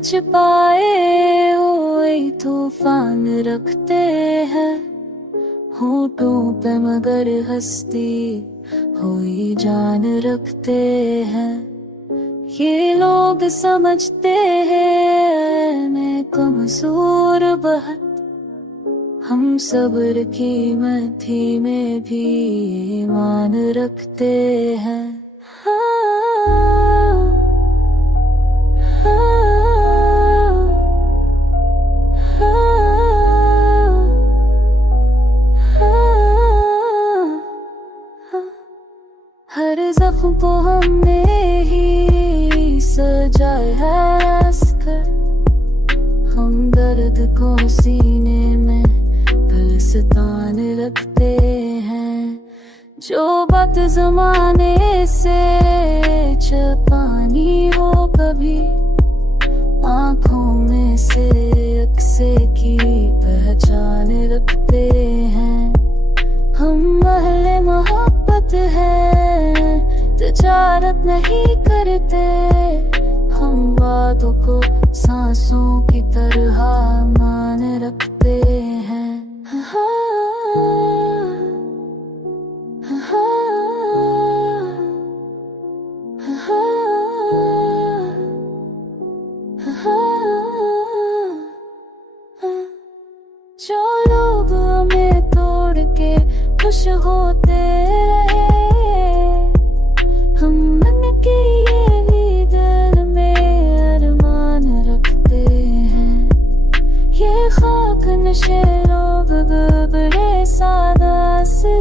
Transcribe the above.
छिपाए हुए तूफान रखते हैं होठों पे, मगर हंसती हुई जान रखते हैं। ये लोग समझते हैं मैं कमजोर बहुत, हम सब्र की मथी में भी ईमान रखते हैं। हर जख्म को हमने ही सजाया है हंसकर, हम दर्द को सीने में दास्तान रखते हैं। जो बात जमाने से छुपानी हो कभी, आँखों में से अक्से की पहचान रखते हैं। हम अहले मोहब्बत है, तिजारत नहीं करते, हम वादों को सांसों की तरह मान रखते हैं। जो लोग हमें तोड़ के खुश होते रहे, हम मन के ये भी दिल में अरमान रखते हैं। ये खाक नशे लोग बड़े सादा से